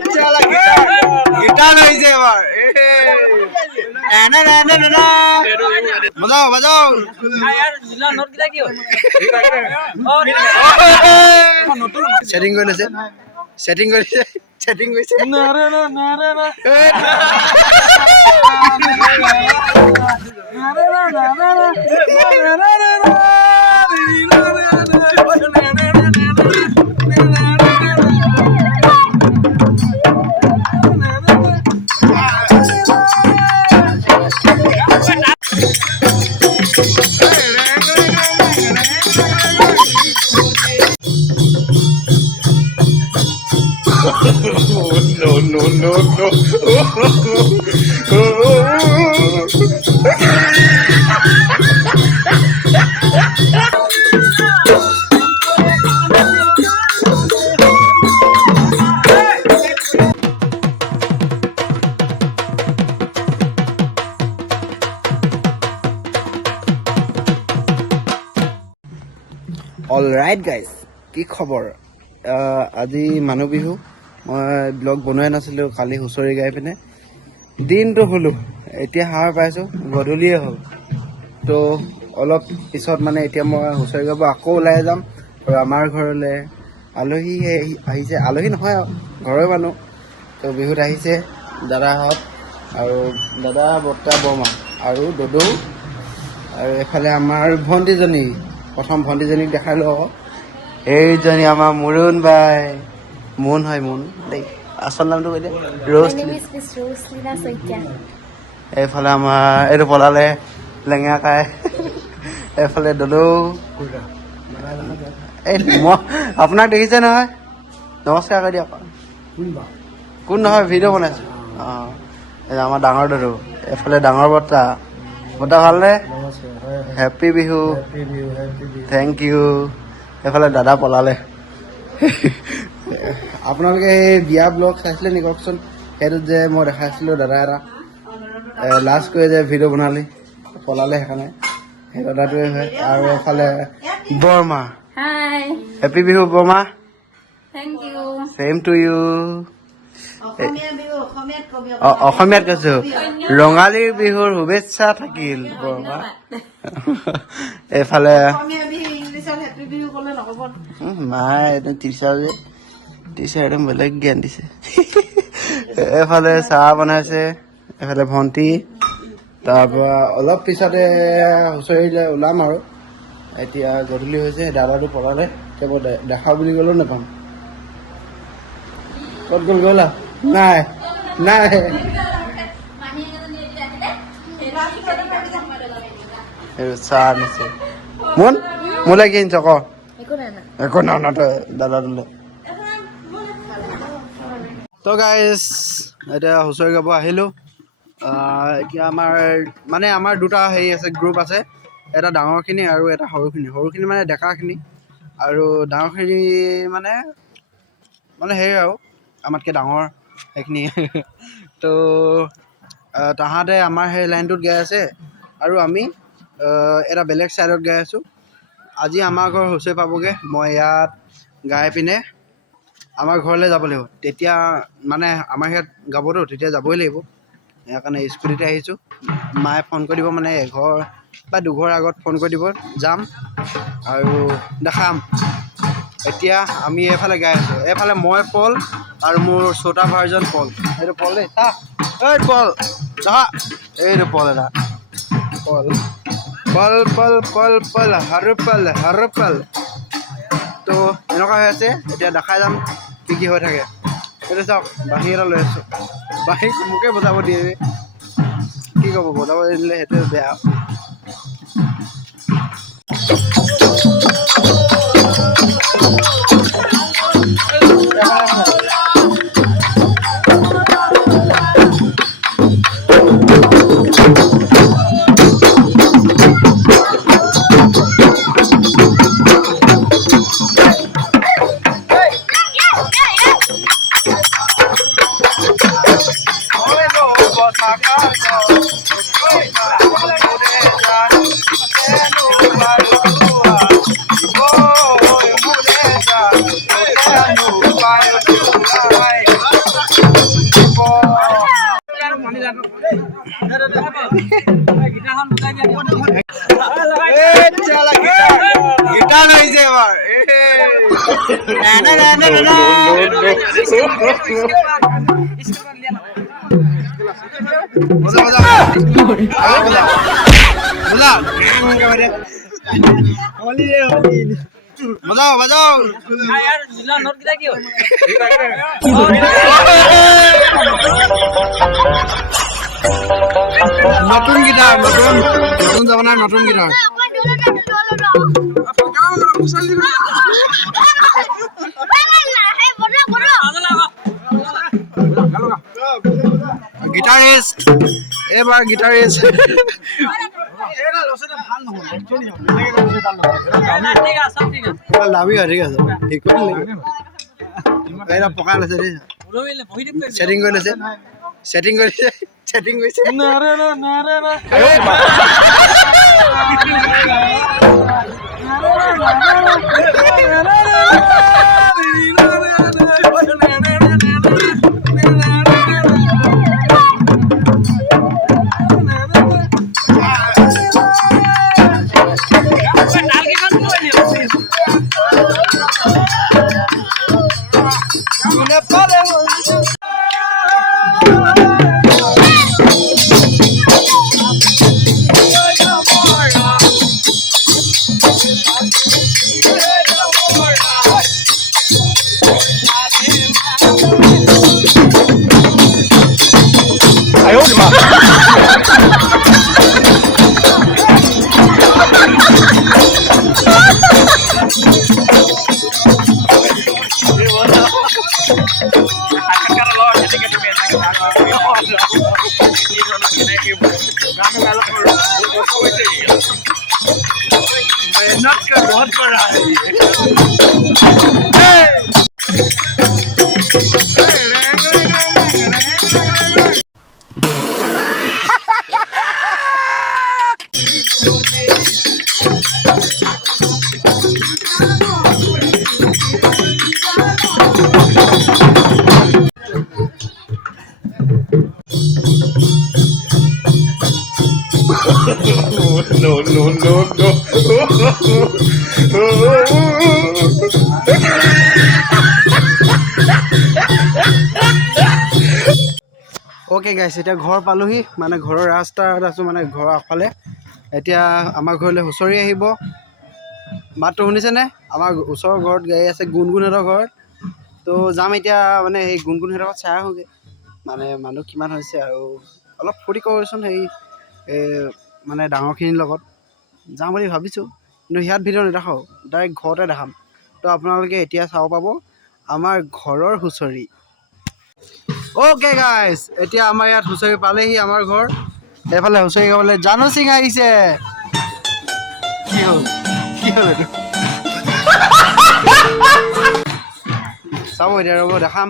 Guitar লৈছে এবাৰ বাজাও বাজাও সেটিং কৰি লৈছে সেটিং কৰিছে সেটিং কৰিছে no. Alright guys, কি খবৰ আজি মানুহ বিহু মই ব্লগ বনোৱাই নাছিলো কালি হুঁচৰি গাই পিনে দিনটো হলো এতিয়া হার পাইছো গধূলিয়ে হ'ল তো অলপ পিছত মানে এতিয়া মই হুঁচৰি গাব আকৌ ওলাই যাম আৰু আমাৰ ঘৰলে আলহী আহিছে আলহী নহয় ঘৰৰ মানুহ তো বিহুত আহিছে দাদাহঁত আৰু দাদা বৰ্তা বৰমা আৰু দদৌ আৰু এফালে আমাৰ ভণ্টিজনী প্ৰথম ভণ্টিজনীক দেখাই লওঁ এইজনী আমাৰ মুৰুণ বাই মুন হয় মুন দেই আসল নামটো কৈ দে ৰ'ছলিনা শইকীয়া এইফালে আমাৰ এইটো পলালে লেঙা কাই এইফালে দদৌ এই মই আপোনাক দেখিছে নহয় নমস্কাৰ কৰি দিয়ক কোন নহয় ভিডিঅ' বনাইছোঁ অঁ এই আমাৰ ডাঙৰ দদৌ এইফালে ডাঙৰ বৰ্তা বৰ্তা ভালনে হেপী বিহু থেংক ইউ এইফালে দাদা পলালে আপোনালোকে এই বিয়া ব্লগ চাইছিলে নেকি কওকচোন সেইটোত যে মই দেখাইছিলোঁ দাদা এটা লাষ্ট কৰি যে ভিডিঅ' বনালি পলালে সেইকাৰণে সেই দাদাটোৱে হয় আৰু এফালে বৰমা হেপী বিহু বৰমা চেম টু ইউ অসমীয়াত কৈছো ৰঙালী বিহুৰ শুভেচ্ছা থাকিল বৰমা এইফালে মায়ে একদম টিচাৰ যে টিচাৰ একদম বেলেগ জ্ঞান দিছে এইফালে চাহ বনাইছে এইফালে ভণ্টি তাৰপৰা অলপ পিছতে হুঁচৰিলে ওলাম আৰু এতিয়া গধূলি হৈছে দাদাটো পলালে এতিয়া মই দেখা বুলি ক'লেও নাপাম ক'ত গ'ল গ'লা নাই নাই চাহ আনিছে মোন মোলৈ কি আনিছ ক একো না তই দাদাটোলৈ তো গাইজ এতিয়া হুঁচৰি গাব আহিলোঁ এতিয়া আমাৰ দুটা হেৰি আছে গ্ৰুপ আছে এটা ডাঙৰখিনি আৰু এটা সৰুখিনি মানে ডেকাখিনি আৰু ডাঙৰখিনি মানে হেৰি আৰু আমাতকৈ ডাঙৰ সেইখিনি তো তাহাঁতে আমাৰ সেই লাইনটোত গাই আছে আৰু আমি এটা বেলেগ ছাইডত গাই আছোঁ আজি আমাৰ ঘৰ হুঁচৰি পাবগৈ মই ইয়াত গাই পিনে আমাৰ ঘৰলৈ যাব লাগিব তেতিয়া মানে আমাৰ ইয়াত গাবতো তেতিয়া যাবই লাগিব সেইকাৰণে স্কুটিতে আহিছোঁ মায়ে ফোন কৰি দিব মানে এঘৰ বা দুঘৰ আগত ফোন কৰি দিব যাম আৰু দেখাম এতিয়া আমি এইফালে গাই আছোঁ এইফালে মই পল আৰু মোৰ ছটা ভাৰ্জন পল এইটো পল দেই চা এই পল চা এইটো পল এটা পল পল পল পল পল হৰ পল তো এনেকুৱা হৈ আছে এতিয়া দেখাই যাম কি হৈ থাকে এইটো চাওক বাঁহী এটা লৈ আছোঁ বাঁহী মোকে বজাব দিয়ে কি ক'ব বজাব দিলে সেইটো বেয়া बजाओ बजाओ নতুন গিটার নতুন নতুন জামানার নতুন গিটার গিটারিষ্ট এবার গিটারিষ্ট দামী হয় ঠিক আছে ঠিক কৰি পকা লৈছে দেই ছেটিং কৰি লৈছে ছেটিং কৰিছে ছেটিং কৰিছে मेहनत का बहुत बड़ा है no, no, no, no. Okay guys এতিয়া ঘৰ পালোহি মানে ঘৰৰ ৰাস্তাত আছো মানে ঘৰৰ আগফালে এতিয়া আমাৰ ঘৰলৈ হুঁচৰি আহিব মাতটো শুনিছে নে আমাৰ ওচৰৰ ঘৰত গাই আছে গুণগুণহঁতৰ ঘৰত তো যাম এতিয়া মানে এই গুণগুণহঁতৰ ঘৰত চাই আহোঁগৈ মানে মানুহ কিমান হৈছে আৰু অলপ ফূৰ্তি কৰোঁচোন সেই মানে ডাঙৰখিনিৰ লগত যাম বুলি ভাবিছোঁ কিন্তু সিয়াত ভিডিঅ' নেদেখাওঁ ডাইৰেক্ট ঘৰতে দেখাম তো আপোনালোকে এতিয়া চাব পাব আমাৰ ঘৰৰ হুঁচৰি ओके गाइस এতিয়া আমাৰ ইয়াত হুঁচৰি পালেহি আমাৰ ঘৰ এফালে হুঁচৰি গাবলৈ জানু সিং আহিছে কি হ'ল চাব এতিয়া ৰ'ব দেখাম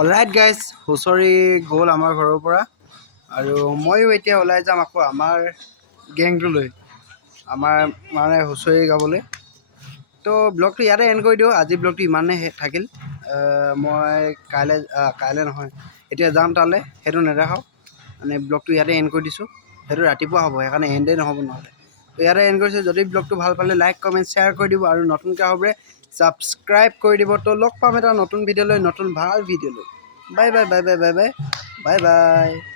অলৰাইট গাইজ, হুঁচৰি গ'ল আমাৰ ঘৰৰ পৰা আৰু ময়ো এতিয়া ওলাই যাম আকৌ আমাৰ গেংটোলৈ, আমাৰ মানে হুঁচৰি গাবলৈ। তো ব্লগটো ইয়াতে এণ্ড কৰি দিওঁ। আজি ব্লগটো ইমানেই থাকিল। মই কাইলৈ নহয়, এতিয়া যাম তালৈ, সেইটো নেদেখাওঁ। মানে ব্লগটো ইয়াতে এণ্ড কৰি দিছোঁ। সেইটো ৰাতিপুৱা হ'ব, সেইকাৰণে এণ্ডেই নহ'ব নহ'লে। তো ইয়াতে এণ্ড কৰিছোঁ। যদি ব্লগটো ভাল পালে লাইক কমেণ্ট শ্বেয়াৰ কৰি দিব আৰু নতুনকৈ হ'লে ছাবস্ক্ৰাইব কৰি দিব। তো লগ পাম এটা নতুন ভিডিঅ' লৈ, নতুন ভাল ভিডিঅ' লৈ। Bye bye bye bye bye bye bye bye.